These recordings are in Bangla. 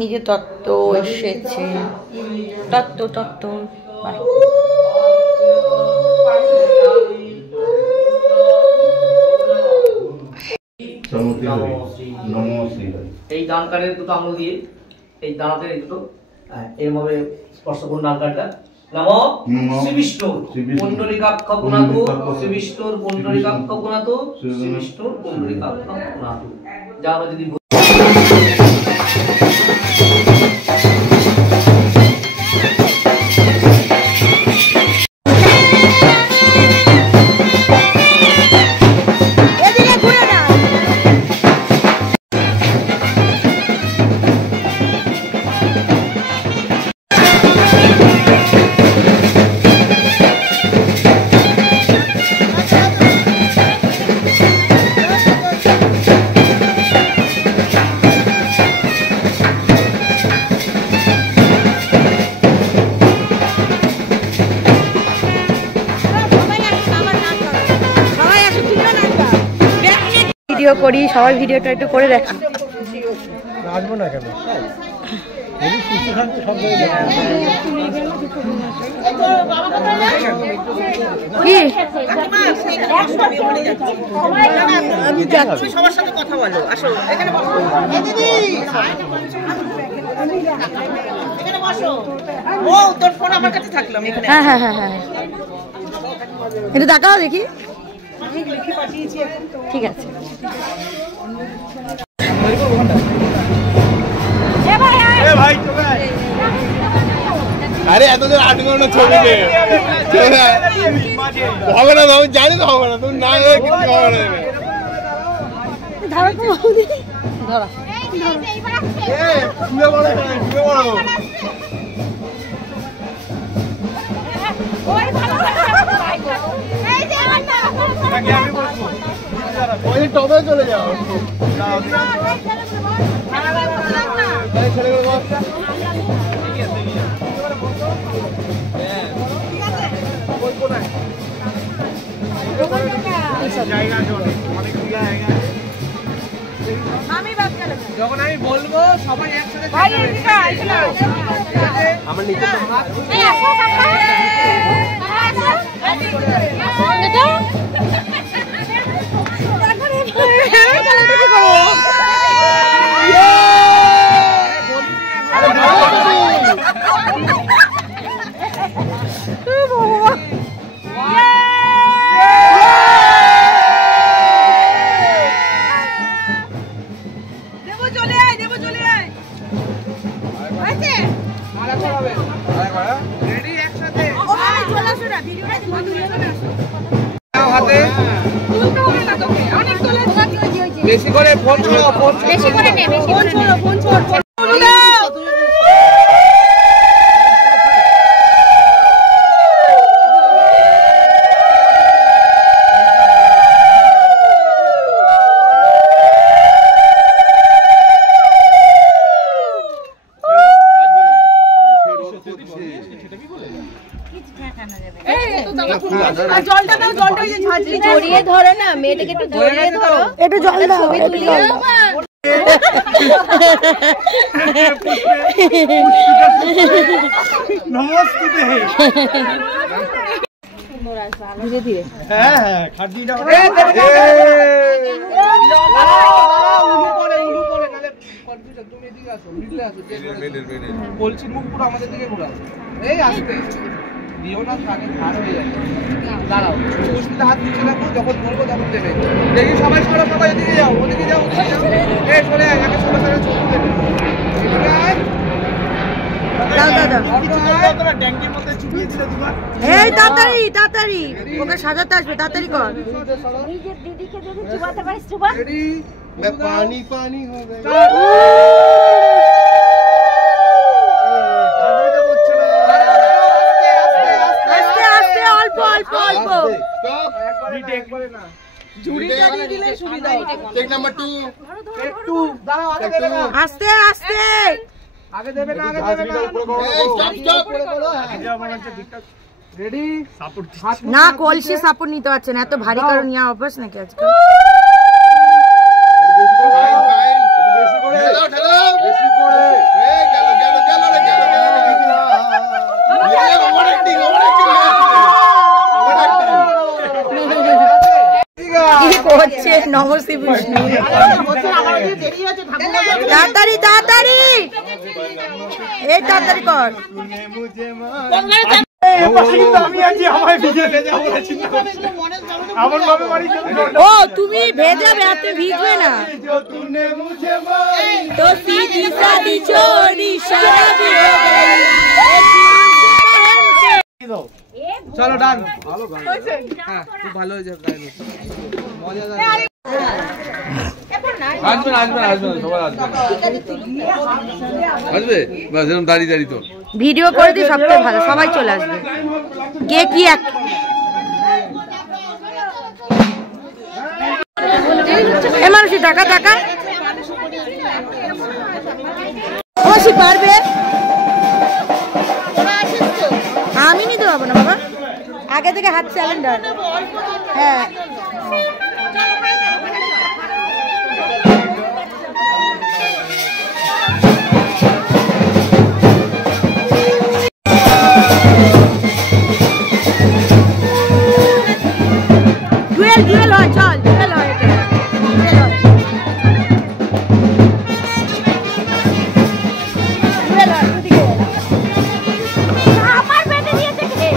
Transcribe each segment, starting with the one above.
নিজে তত্ত্ব এসেছে, তত্ত্ব এই ডান কানের দুটো আঙুল দিয়ে এই দাঁড়াতে এই দুটো এইভাবে স্পর্শ করুন ডান কানটা। নমো শ্রী বিষ্ণু পুণ্ডরিকাক্ষ পুনাতু, শ্রী বিষ্ণুর পুণ্ডরিকাক্ষ পুনাতু, শ্রী বিষ্ণুর পুণ্ডরিকাক্ষ পুনাতু। যা আমরা যদি ভিডিও করি, সবাই ভিডিওটা একটু করে দেখি। আসবো না কেন? সবার সাথে কথা বলো, আসো এখানে বসো। এখানে বসো। ও তোর ফোন আমার কাছে থাকলো, আমি এখানে। হ্যাঁ একটু দেখাও দেখি। ঠিক আছে। আরে এতদিন আটকানো না ছবি হবে না, আমি জানি তো হবে না, তুমি না কিছু হবে না। টবে চলে যাও। যখন আমি বলবো সবাই একসাথে আমার নিচে বেশি করে ফোন ছোড়ো, বেশি করে নে, বেশি করে ছোড়ো, ফোন ছোড়ো। জলটা দাও, জলটা ওই যে ঝাঁঝরি জড়িয়ে ধরো না, মেয়েটাকে একটু জড়িয়ে ধরো, একটু জল দাও, ছবি তুলিও। নমস্তে। ধীরে ধীরে। হ্যাঁ হ্যাঁ খাদ্যটা তুমি এদিকে আসো, মিডলে আসো, বলছি মুখ পুরো আমাদের দিকে ঘুরে আসো। এই আসতে দিও না, থাকে ধার হয়ে যাবে। দাঁড়াও, কুস্তিতে হাত নিচে রাখো, যখন বলবো তখন দেবে। দেখি সবাই সরো, সবাই এদিকে যাও, ওদিকে যাও, ওদিকে যাও। এই সরে আয়, একে সরে সরে চোখ দেবে। এদিকে আয়। এই তাড়াতাড়ি তাড়াতাড়ি, ওকে সাজাতে আসবে, তাড়াতাড়ি কর। পানি পানি হবে। আস্তে আস্তে, অল্প অল্প অল্প। আস্তে আস্তে, আগে দেবে না, আগে দেবে না। রেডি? না কলসি সাপোর্ট নিতে পারছে না, এত ভারী কারণ নিয়ে অভ্যাস নাকি আজকে। নম শ্রী বিষ্ণু। তাড়াতাড়ি তাড়াতাড়ি, এই তাড়াতাড়ি কর। ও তুমি ভেজাবে, আপনি ভিজবে না তো। सीधी सादी चोरी शराबी हो गई। চলো ডান। হ্যাঁ খুব ভালো হয়েছে, মজাদার। আসবেন আসবেন আসবেন, সবাই আসবেন। আসবে বাস, এরকম দাঁড়িয়ে দাঁড়িয়ে তো ভিডিও করে দিই, সবথেকে ভালো, সবাই চলে আসবে। কে কি এক এ মানুষই টাকা টাকা খুশি পারবে। আমি নিতে পারবো না বাবা, আগে থেকে হাত স্যালেন্ডার। হ্যাঁ ডুয়েল হয়, চল ডুয়েল হয়, ডুয়েল হয়, ডুয়েল হয়। আমার বেঁধে দিয়েছে কে?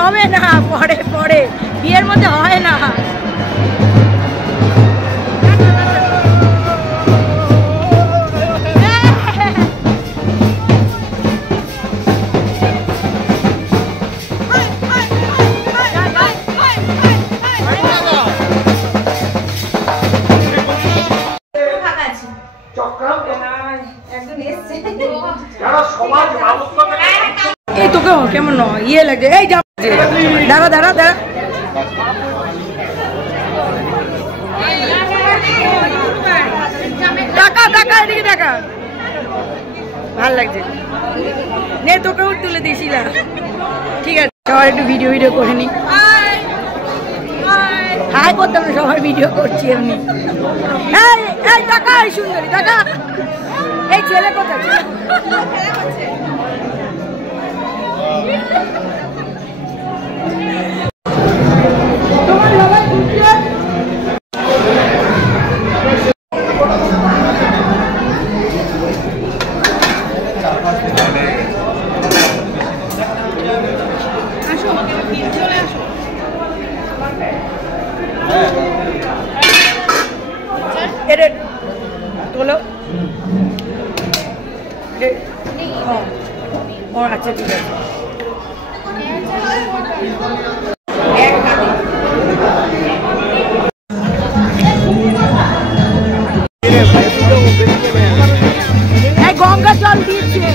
হবে না, পরে পরে বিয়ের মধ্যে হয় না। এই তোকে কেমন ইয়ে লাগে, এই দাঁড়া দাঁড়া দাঁড়া, টাকা টাকা এদিকে টাকা, ভাল লাগছে নে, তোকেও তুলে দিয়েছিলাম। ঠিক আছে, সবার একটু ভিডিও ভিডিও করে নি। হাই করতাম না, সবার ভিডিও করছি এমনি। এই টাকা, এই সুন্দরী টাকা, এই ছেলে কোথায়? ও আচ্ছা ঠিক আছে। গঙ্গা জল দিচ্ছে।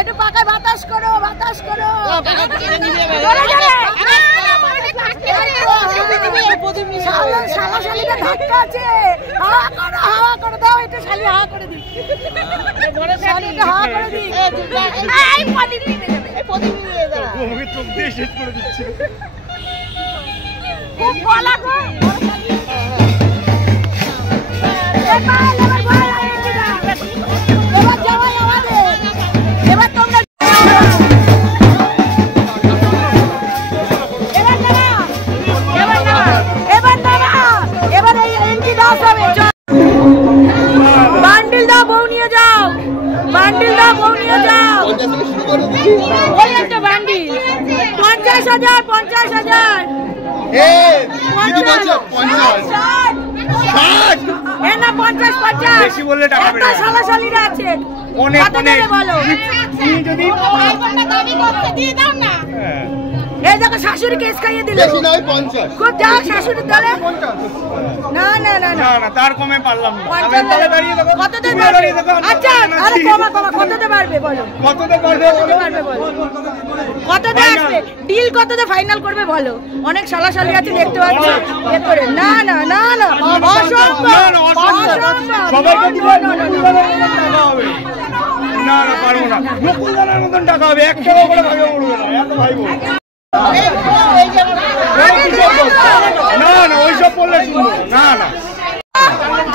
একটু পাকায় বাতাস করো, বাতাস করো। শালা শালিটা ধাক্কা আছে, হাওয়া করো, হাওয়া করে দাও। একটু শালি হাওয়া করে দিই, শালিটা হাওয়া করে দিই। চোখ দিয়ে শেষ করে দিচ্ছে। খুব বলা গো। বান্ডিল দাও, বউ নিয়ে যাও, বান্ডিল দাও, বউ নিয়ে যাও। ওই একটা বান্ডিল 50,000, 50,000। না 50, 50 বেশি বললে টাকা বেড়ে যাবে। শালাশালিরা আছে অনেক অনেক। বলো তুমি যদি দাবি করতে দিয়ে দাও না। এই দেখো শাশুড়ি কেস খাইয়ে দিল খুব যা শাশুড়ির দলে না না না না না তার কমে পারলাম না কততে পারবে আচ্ছা আরে কমা কততে পারবে বলো কততে পারবে বলো কততে আসবে ডিল কততে ফাইনাল করবে বলো অনেক শালাশালি আছে দেখতে পাচ্ছি ভেতরে না না না না অসম্ভব সবাইকে দিলে টাকা হবে না না পারবো না মুকুলদানের মতন টাকা হবে 1 টাকা করে ভাগে উঠবে না এত ভাই বল না না ওইসব বললে শুনবো না না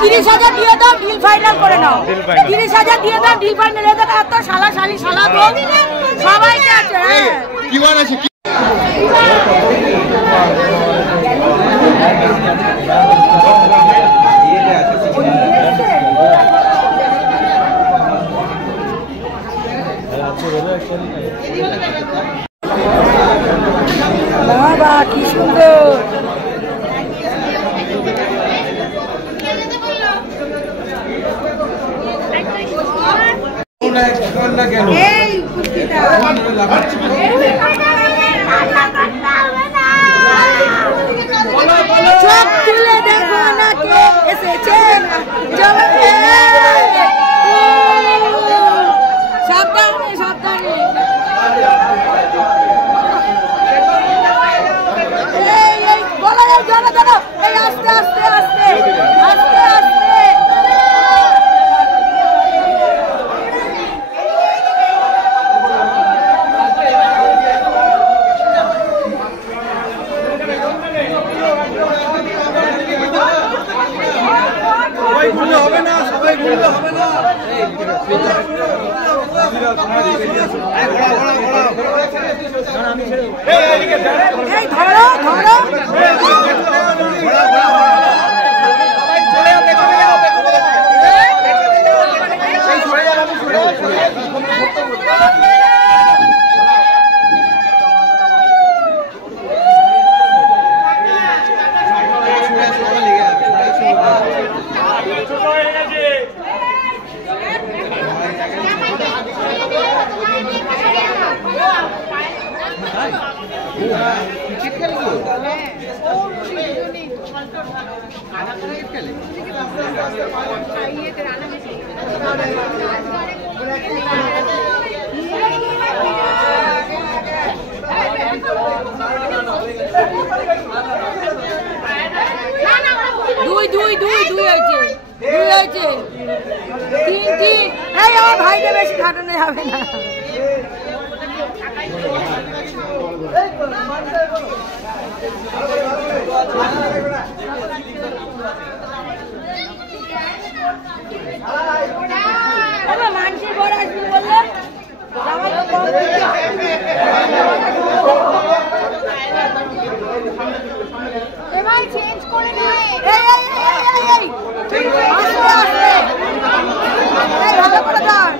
30,000 দিয়ে দাও ডিল ফাইনাল করে নাও 30,000 দিয়ে দাও ডিল ফাইনাল এ দেখো এত শালাশালি শালা তো সবাইকে আছে কি বার আছে বাবা কি সুন্দর এই চোখ তুলে দেখো না কে এসেছে সাবধানে সাবধানে এই বলো এই জানো জানো এই আস্তে আস্তে আস্তে আস্তে আস্তে এই ধরো ধরো দুই দুই দুই দুই হয়েছে দুই হয়েছে তিন তিন এই আমার ভাইকে বেশি খাটানো যাবে না মানসিক বড় আসবে বললে এবার চেঞ্জ করে নিয়ে এই ভালো করে ধর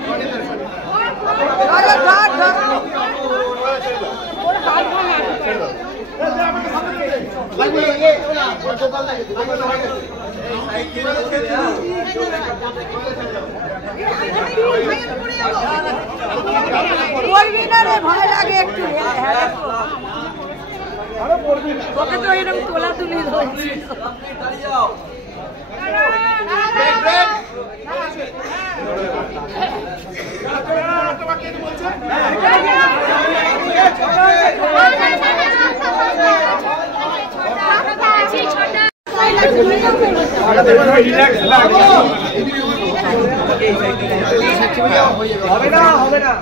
আরে ধর ধর ওর হাত ভাঙা পড়বি না রে ভয় লাগে একটু তোকে তো এরকম তোলা তুলি ধরছি হবে না হবে না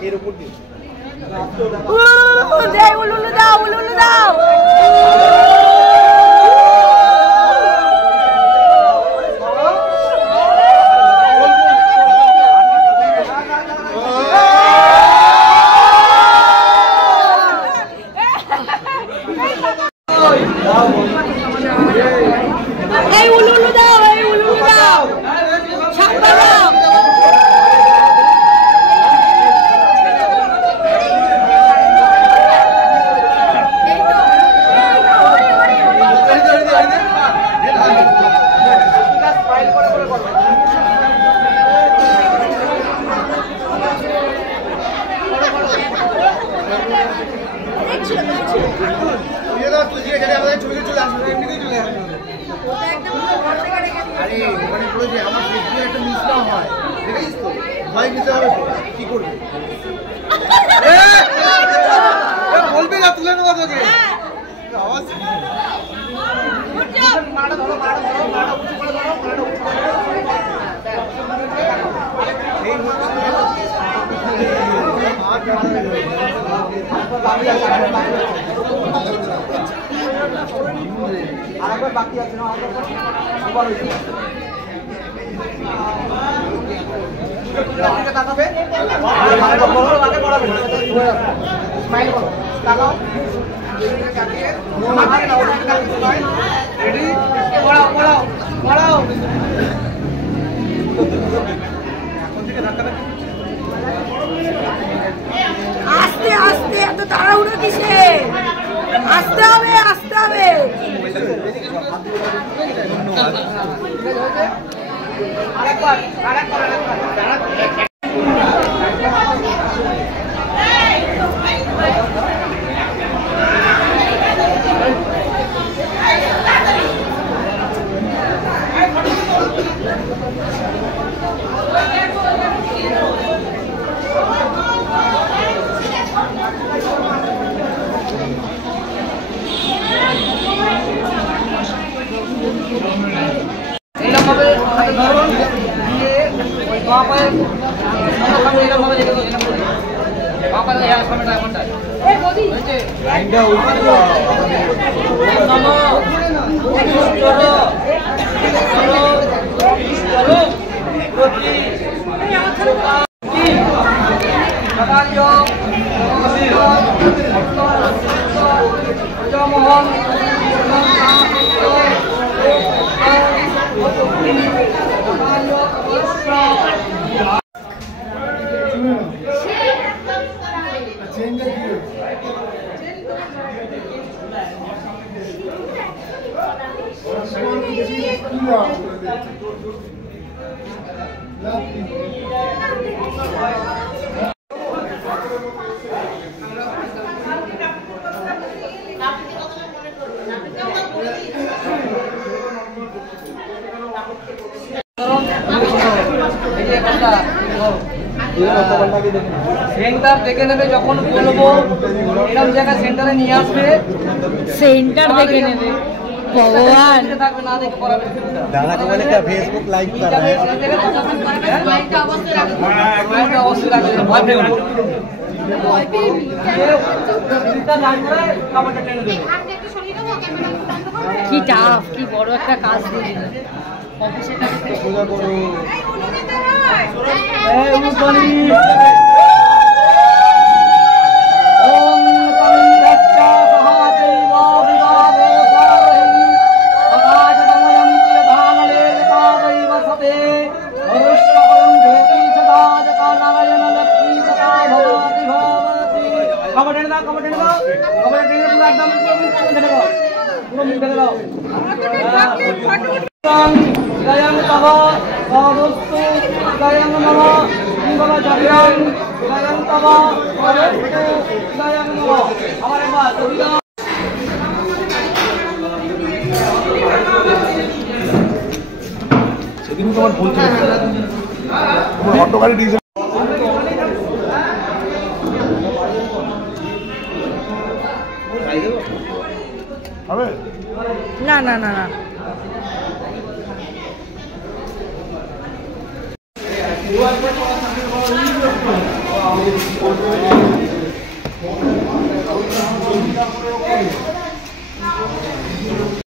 এর উপর দিয়ে উলুলু দাও উলুলু দাও এই উলুলু দাও ছাপ্পা দাও বলবে না তুলে নেবো তোকে আরেকবার বাকি আছে না আস্তে আস্তে এত তাড়াহুড়ো কিসে আসতে হবে আসতে হবে সেন্টার দেখে নেবে যখন বলবো এরকম জায়গায় সেন্টারে নিয়ে আসবে সেন্টার দেখে নেবে ভগবান থাকবে না দেখে পড়াবে दादा को बोले क्या फेसबुक लाइक कर रहे हैं অবশ্যই রাখবে ভয় পেও না কি টাফ কি বড় একটা কাজ দিল অফিসে पूजा करो সেদিন তোমার বলতে অটো গাড়ি ডিজেল হবে না না না না